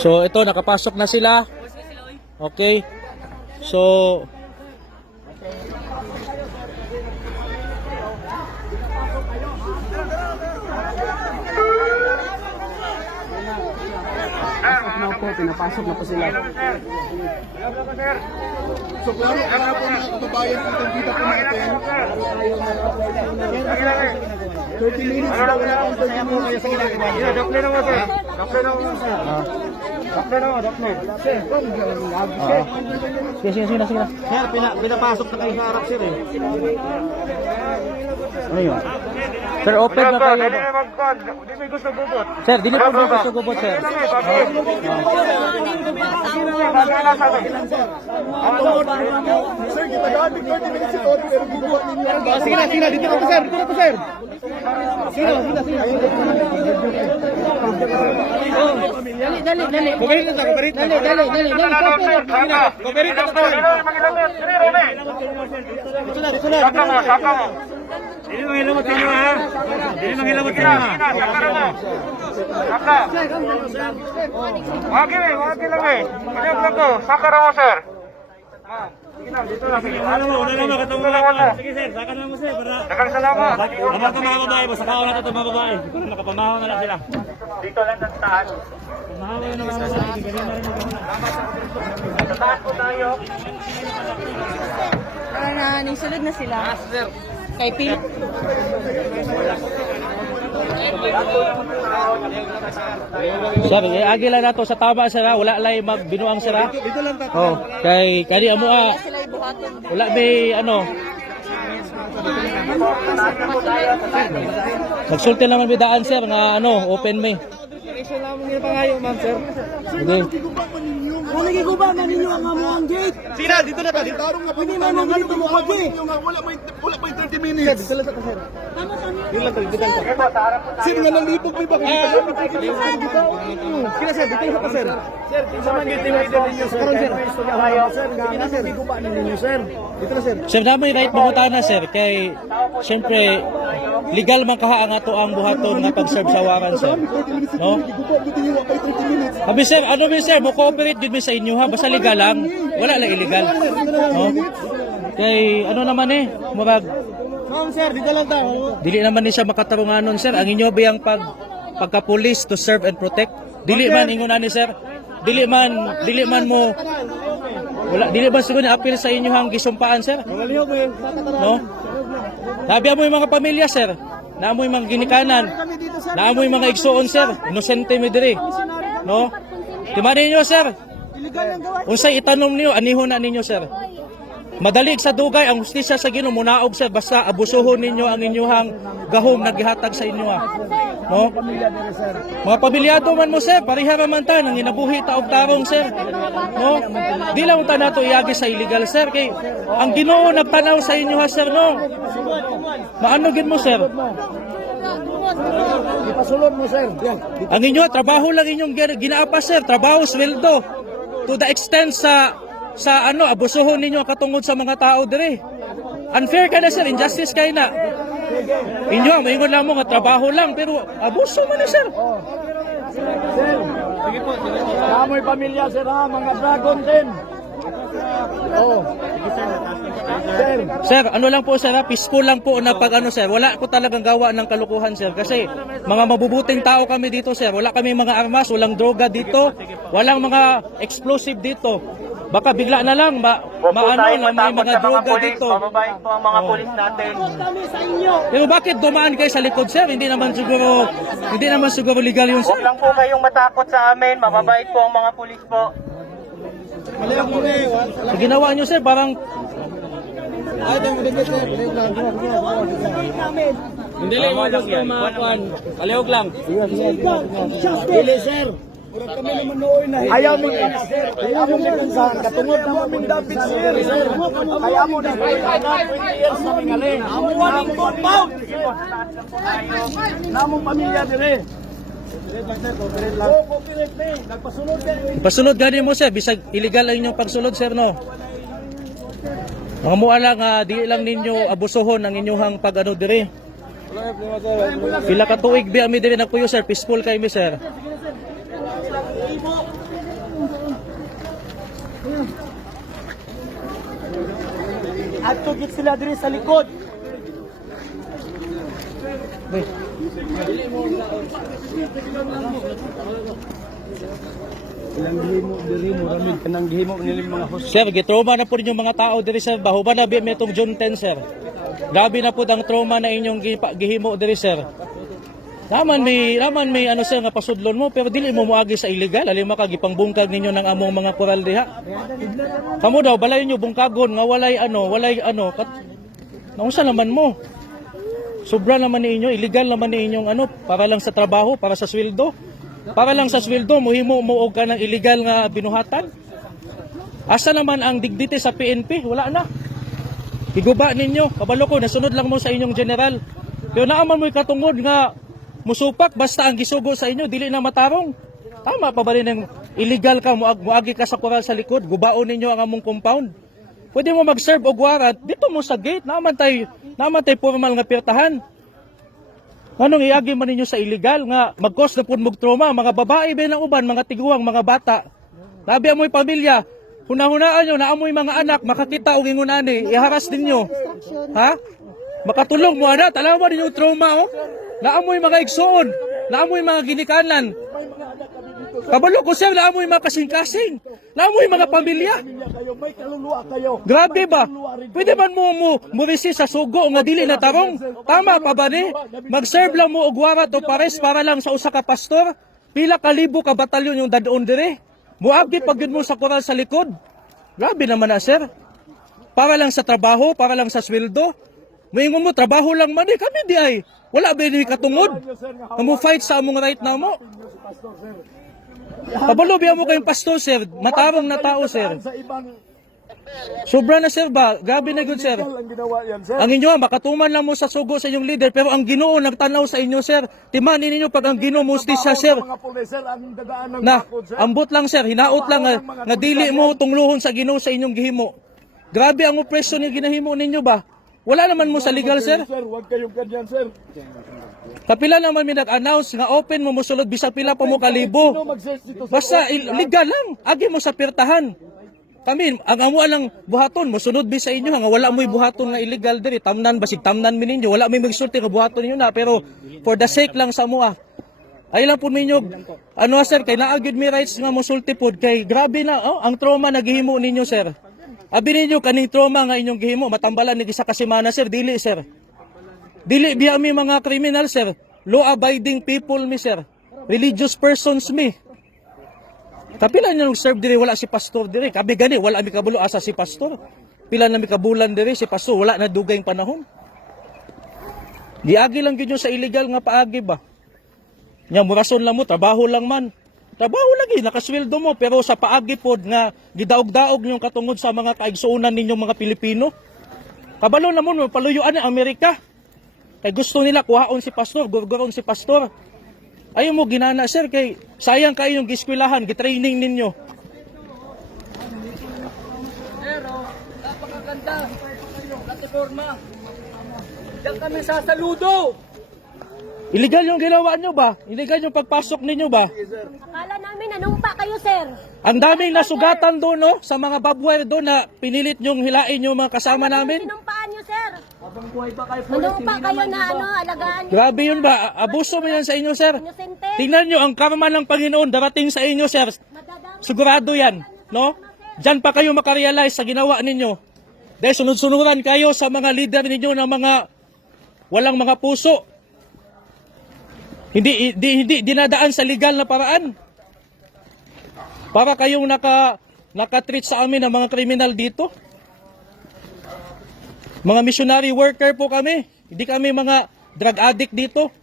So ito nakapasok na sila. Okay. So pinapasok na po sila. So klaro po mga kababayan, itong kita po natin. 30 minutes na wala pang 30 minutes. Dokle naman sir. Dokle naman sir. Dokle naman, dokle. sige. Sir, pinapasok na kayo sa harap sir eh. Ayun. Sir, open na kayo. Dili na magkon. Di may gusto bubot. Sir, dili po mo gusto gubot, sir. Sir, kita gamit 30 minutes ito pero ginawa ninyo. Sige na, dito na po sir, Sige. Dali. Kumain na sa kumain. Dali. Kumain na sa Dito na. Saka mo. Dili manghilamot ninyo ha. Dili manghilamot ninyo ha. Saka. Wagi lang eh. Pagyan lang ko. Saka raw mo sir. Dito na. Una naman katong mga. Sige sir, saka na mo sir para. Dagang salamat. Naman ka mga babae, basta kaon na ito mga babae. Siguro nakapamahaw na lang sila. Dito lang ng taas. Pamahaw na mga babae, hindi ganyan na rin Sa taas po tayo. Nisulod na sila. Kay Pil. Sir, agi lang nato sa tama sir, wala lay magbinuang sir. Dito lang tayo. Oh, kay kani amo Sila ibuhaton. wala may ano. Magsulti naman bidaan sir nga ano, open may. Salamat niyo pangayo ma'am sir. Okay. Ano nagiguba man ninyo ang amuang gate? Sira, dito na ta. Dito tarong nga. Hindi man nang dito mo kagi. Wala pa 30 minutes. Dito lang ta sir. Dito lang ta. Sino nga nalibog may bakit? Kira sir, dito ka sir. Sir, sa man gate ninyo sir. Karon sir. Sir, nga sir. Giguba ninyo sir. Dito na sir. Sir, na may right mangutana sir kay syempre legal man kaha ang ato ang buhaton nga pag-serve sa waran sir. No? Giguba dito niyo kay 30 minutes. Abi sir, ano ba sir, mo cooperate gid mi sa inyo ha, basta legal lang. Wala lang illegal. No? Kay ano naman murag Ma'am sir, dito lang ta. dili naman ni siya makatarunganon sir. Ang inyo biyang pagka-police to serve and protect. Dili man ingon ani sir. Dili man mo dili ba siguro ni appeal sa inyo hang gisumpaan sir? No? Sabi mo yung mga pamilya sir, naamoy mga ginikanan, naamoy mga igsuon sir, inosente mi diri. No? Timanin niyo sir. Unsay itanom niyo, anihon na ninyo sir. Madalig sa dugay ang hustisya sa Ginoo munaog sir, basta abusuhon ninyo ang inyuhang gahom nagihatag sa inyo ha. No? Mga pamilyado man mo sir, pareha man ta nang inabuhi ta og tarong sir. No? Di lang ta nato iagi sa illegal sir kay ang Ginoo nagtanaw sa inyo ha sir no. Maano gid mo sir? Ipasulod mo sir. Ang inyo trabaho lang inyong ginaapa sir, trabaho sweldo. To the extent sa ano abusuhon ninyo katungod sa mga tao dire. Unfair ka na sir, injustice kay na. Inyo maingon lang mo nga trabaho lang pero abuso man sir. Sir, sige po. Kamoy pamilya sir ha, mga dragon din. Oh. Sir, Sir, ano lang po sir, peaceful lang po na pag ano sir, wala po talagang gawa ng kalukuhan sir kasi mga mabubuting tao kami dito sir, wala kami mga armas, walang droga dito, walang mga explosive dito. Baka bigla na lang maano na may mga droga dito. Mababayin po ang mga pulis natin. Pero bakit dumaan kayo sa likod sir? Hindi naman siguro legal yun sir. Huwag lang po kayong matakot sa amin. Mababait po ang mga pulis po. Ginawa nyo sir, parang Hindi lang mo lang yan. Palihog lang. dili sir. Ayaw mo sir. Ayaw mo sa katungod na mo min David sir. Ayaw mo na 20 years na ningali. Amo waning compound. Namong pamilya dire. pasunod gani mo sir, bisag illegal lang inyong pagsulod sir no. Mga muala nga di lang ninyo abusuhon ang inyong pag-ano dire. Pila ka tuig bi ami dire nagpuyo sir, peaceful kay mi sir. At tugit sila diri sa likod. Pinanghimo diri mo ramid pinanghimo nila mga host. Sir, gitrauma na po yung mga tao diri sir. Bahuban na biya itong June 10 sir. Grabe na po ang trauma na inyong gihimo diri sir. Naman may ano sir nga pasudlon mo pero dili mo moagi sa illegal alima ka gipangbungkag ninyo ng among mga koral diha. Kamo daw balay nyo bungkagon nga walay ano naunsa naman mo. Sobra naman ninyo, illegal naman ninyong ano para lang sa trabaho, para sa sweldo. Para lang sa sweldo mohimo mo og ka ng illegal nga binuhatan. Asa naman ang digdite sa PNP? Wala na. Higuba ninyo, kabalo ko nasunod lang mo sa inyong general. Pero naaman mo'y katungod nga musupak basta ang gisugo sa inyo dili na matarong. Tama pa ba rin ang illegal ka muagi ka sa koral sa likod, gubaon ninyo ang among compound. Pwede mo mag-serve og warrant dito mo sa gate, naman tay formal nga pirtahan. Anong iagi man ninyo sa illegal nga mag-cause na pud mog trauma mga babae ba ng uban, mga tiguang, mga bata. Labi amoy pamilya, hunahunaan nyo na amoy mga anak makakita og ingon ani, iharas ninyo. Ha? Makatulong mo ana, talawa ninyo trauma oh. Naamoy mga igsoon, naamoy mga ginikanan. Kabalo ko sir, naamoy mga kasing-kasing, naamoy mga pamilya. May kaluluwa kayo. Grabe ba? Pwede man mo resist sa sugo nga dili na tarong? Tama pa ba ni? Mag-serve lang mo og warrant o pares para lang sa usa ka pastor? Pila ka libo ka batalyon yung dadon dire? Muagi pag yun mo sa koral sa likod? Grabe naman na sir. Para lang sa trabaho, para lang sa sweldo. Moingon mo trabaho lang man kami di ay. Wala ba ni katungod? Kamu fight sa among right na mo? Pabalo biya mo kayong pastor sir, matarong na tao sir. Sa ibang Sobra na sir ba? Grabe na good sir. ang ginawa yan, sir. Ang inyo makatuman lang mo sa sugo sa inyong leader pero ang Ginoo nagtanaw sa inyo sir. Timanin ninyo pag ang Ginoo mustisya sir. Mga pulis, sir, ang dagaan ng Na bakod, sir. ambot lang sir, hinaot lang nga dili mo tungluhon sa Ginoo sa inyong gihimo. Grabe ang opresyon ni ginahimo ninyo ba? Wala naman mo sa legal sir. Sir, huwag kayong ganyan, sir. Kapila naman mi nag-announce nga open mo musulod bisag pila pa mo Sino kalibo. mag-search dito sa Basta legal lang, agi mo sa pirtahan. Kami, ang amo lang buhaton, mosunod bi sa inyo nga wala mo'y buhaton nga illegal diri, tamnan basig tamnan mi ninyo, wala may magsulti nga buhaton ninyo na pero for the sake lang sa mua. Ay lang po ninyo, ano sir, kay naagid mi rights nga mosulti pod kay grabe na ang trauma na gihimo ninyo sir. Abi ninyo kaning trauma nga inyong gihimo, matambalan ni isa ka semana sir, dili sir. Dili biya mi mga criminal sir, law abiding people mi sir. Religious persons mi. Kapila niya serve diri wala si pastor diri. Kabi gani wala mi kabulo asa si pastor. Pila na mi kabulan diri si pastor wala na dugay panahon. Giagi lang gyud sa illegal nga paagi ba. Nya murason lang mo trabaho lang man. Trabaho lagi nakasweldo mo pero sa paagi pod nga gidaog-daog yung katungod sa mga kaigsuonan ninyong mga Pilipino. Kabalo na mo paluyuan ang Amerika. Kay gusto nila kuhaon si pastor, gurguron si pastor. Ayaw mo ginana sir kay sayang kayo yung giskwelahan, gitraining ninyo. Pero, napakaganda. Plataforma. Diyan kami sasaludo. Illegal yung ginawa nyo ba? Illegal yung pagpasok ninyo ba? Akala namin nanumpa kayo, sir. Ang daming nasugatan doon no, sa mga babwire doon na pinilit nyong hilain yung mga kasama namin. Sinumpaan nyo, sir. Habang buhay pa kayo, Nanumpa kayo na alagaan nyo. Grabe yun ba? Abuso mo yan sa inyo sir. Inosente. Tingnan nyo, ang karma ng Panginoon darating sa inyo sir. Madadami. Sigurado yan, no? Diyan pa kayo makarealize sa ginawa ninyo. Dahil sunod-sunuran kayo sa mga leader ninyo ng mga walang mga puso. Hindi dinadaan sa legal na paraan. Para kayong naka-treat sa amin ng mga kriminal dito. Mga missionary worker po kami. Hindi kami mga drug addict dito.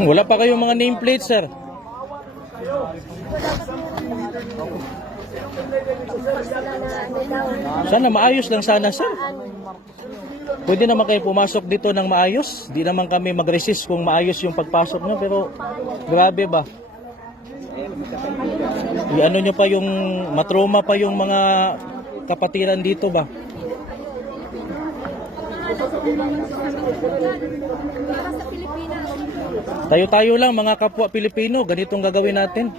Wala pa kayong mga nameplate, sir. Sana maayos lang sana, sir. Pwede naman kayo pumasok dito ng maayos. Di naman kami mag-resist kung maayos yung pagpasok nyo. Pero grabe ba? Ano nyo pa yung matroma pa yung mga kapatiran dito ba? Tayo-tayo lang mga kapwa Pilipino, ganitong gagawin natin.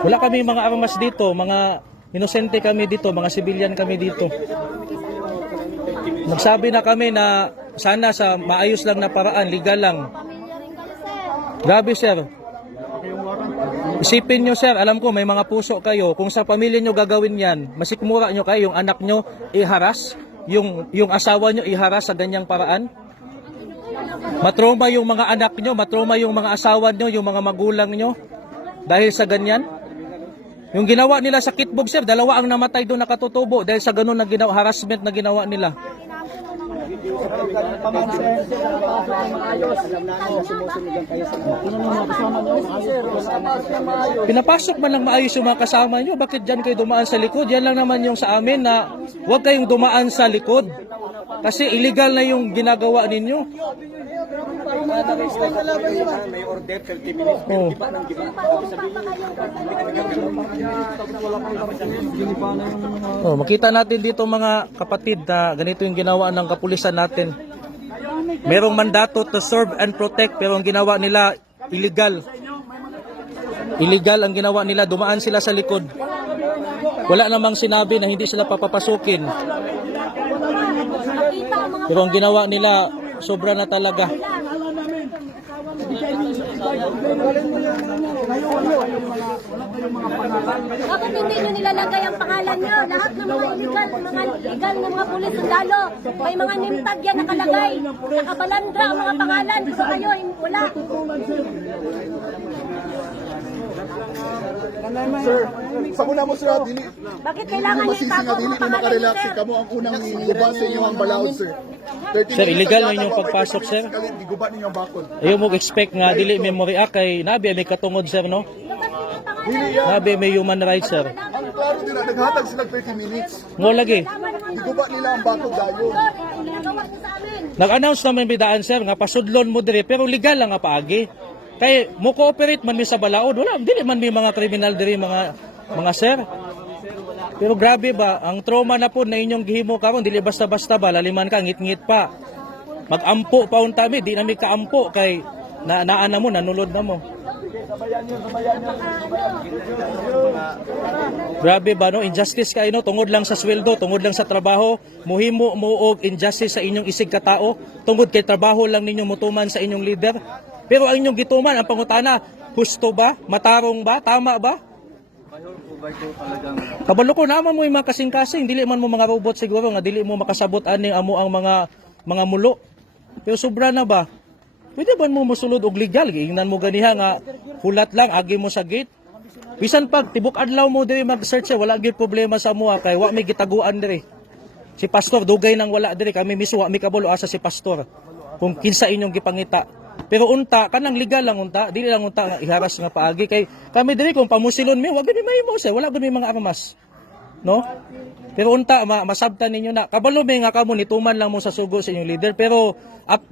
Wala kami mga armas dito, mga inosente kami dito, mga sibilyan kami dito. Nagsabi na kami na sana sa maayos lang na paraan, legal lang. Grabe sir. Isipin nyo sir, alam ko may mga puso kayo. Kung sa pamilya nyo gagawin yan, masikmura nyo kayo, yung anak nyo iharas, yung asawa nyo iharas sa ganyang paraan. Matroma yung mga anak nyo, matroma yung mga asawa nyo, yung mga magulang nyo. Dahil sa ganyan. Yung ginawa nila sa Kitbog sir, 2 ang namatay doon nakatutubo dahil sa ganun na ginawa, harassment na ginawa nila. Pinapasok man lang maayos yung mga kasama nyo. Bakit dyan kayo dumaan sa likod? Yan lang naman yung sa amin na huwag kayong dumaan sa likod. Kasi illegal na yung ginagawa ninyo. Makita natin dito mga kapatid na ganito yung ginawa ng kapulisan natin. Merong mandato to serve and protect pero ang ginawa nila illegal. Illegal ang ginawa nila, dumaan sila sa likod. Wala namang sinabi na hindi sila papapasukin. Pero ang ginawa nila sobra na talaga. Bakit hindi nyo nilalagay ang pangalan nyo? Lahat ng mga illegal na mga pulis sundalo. May mga nimtag yan nakalagay. Nakabalandra ang mga pangalan. Gusto kayo, wala. Sir, sa una mo sir, dili. Bakit kailangan nyo Masisi itago nga ang dili mga mo pangalan nyo, makarelax sir? kamo ang unang guba sa inyo ang balaod sir. 30 Sir, illegal minutes na inyong yata, pagpasok, sir. Giguba ninyo ang bakod. Ayaw mo expect nga dili memory kay nabi may katungod sir no? Dili yan. Nabi may human rights sir. Ang klaro din na naghatag sila 30 minutes. Ngo lagi. Giguba nila ang bakod dayon. Ginagawa nyo sa amin. Nag-announce naman bidaan sir nga pasudlon mo dire pero legal lang nga paagi. Kay mo cooperate man mi sa balaod, wala dili man mi mga kriminal dire mga sir. Pero grabe ba, ang trauma na po na inyong gihimo karon dili basta-basta ba laliman ka ngit-ngit pa. Mag-ampo pa unta mi, di na mi kaampo kay naana mo nanulod na mo. Grabe ba no, injustice kayo no, tungod lang sa sweldo, tungod lang sa trabaho, muhimo mo og injustice sa inyong isig ka tao, tungod kay trabaho lang ninyo mutuman sa inyong leader. Pero ang inyong gituman, ang pangutana, husto ba? Matarong ba? Tama ba? Kabalo ko naman mo yung mga kasing-kasing, dili man mo mga robot siguro nga dili mo makasabot ani amo ang mga mulo. Pero sobra na ba? Pwede ba mo musulod og legal? Ingnan mo ganiha nga hulat lang agi mo sa gate. Bisan pag tibok adlaw mo diri mag-search wala gyud problema sa amuha kay wa may gitaguan diri. Si pastor dugay nang wala diri kami miswa mi kabalo asa si pastor. Kung kinsa inyong gipangita. Pero unta kanang legal lang unta, dili lang unta nga iharas nga paagi kay kami diri kung pamusilon mi, wa gani mahimo sir, wala gani mga armas. No? Pero unta masabtan ninyo na kabalo may nga kamo nituman lang mo sa sugo sa inyong leader pero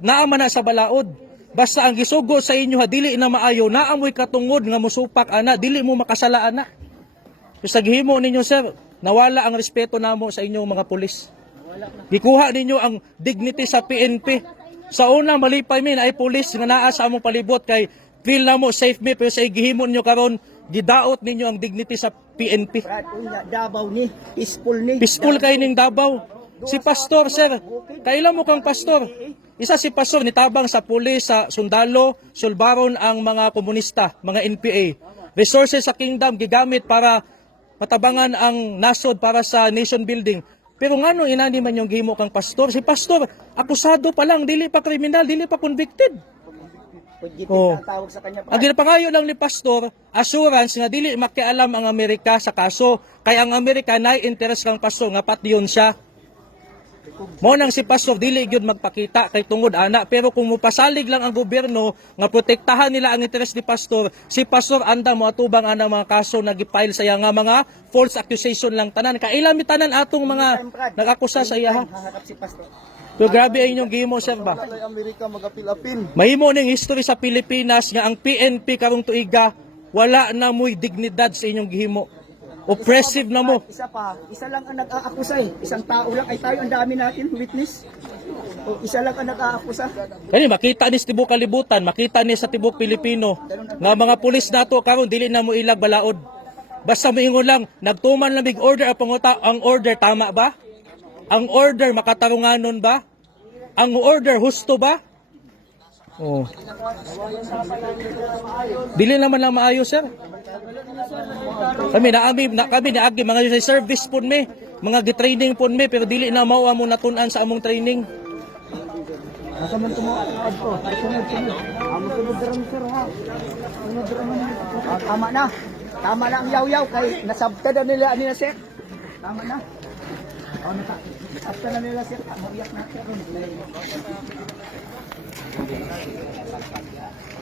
naa man na sa balaod. Basta ang gisugo sa inyo ha dili na maayo, naamoy katungod nga musupak ana, dili mo makasala ana. Sa gihimo ninyo sir, nawala ang respeto namo sa inyong mga pulis. Gikuha ninyo ang dignity sa PNP. Sa una malipay min ay pulis nga naa sa among palibot kay feel na mo safe me pero sa gihimo ninyo karon gidaot ninyo ang dignity sa PNP. Davao ni, peaceful ni. Peaceful kay ning Davao. Si pastor sir, kailan mo kang pastor? Isa si pastor nitabang sa pulis, sa sundalo, sulbaron ang mga komunista, mga NPA. Resources sa kingdom gigamit para matabangan ang nasod para sa nation building. Pero ngano inani man yung gihimo kang pastor? Si pastor, akusado pa lang, dili pa kriminal, dili pa convicted. Oh. Ang ginapangayo lang ni pastor, assurance nga dili makialam ang Amerika sa kaso, kay ang Amerika nay interest kang pastor nga pati yun siya. Mo nang si pastor dili gyud magpakita kay tungod ana, pero kung mupasalig lang ang gobyerno nga protektahan nila ang interes ni pastor, si pastor anda mo atubang anang mga kaso na gipile sa iya nga mga false accusation lang tanan. Kailan mi tanan atong mga nag-akusa sa iya ha? Haharap si Pastor. So grabe ang inyong gihimo sir ba? Amerika magapil-apil. Mahimo ning history sa Pilipinas nga ang PNP karong tuiga wala na mo'y dignidad sa inyong gihimo. Oppressive na mo. Isa lang ang nag-aakusa eh. Isang tao lang ay tayo, ang dami natin, witness. O, isa lang ang nag-aakusa. Kani makita ni sa tibok kalibutan, makita ni sa tibok Pilipino nga mga pulis nato karon dili na mo ilag balaod. Basta moingon lang nagtuman lang big order ang order tama ba? Ang order makatarunganon ba? Ang order husto ba? Oh. Dili naman lang maayo sir. Kami naagi mga sa service pun mi, mga gi-training pun mi pero dili na mao amo natun-an sa among training. Asa man tumuad ko? Sunod. Amo sunod daram sir ha. Sunod daram. Tama na. Tama na ang yaw-yaw kay nasabta na nila ani na sir. Tama na. Oh, nasabta na nila sir. Mo iyak na sir.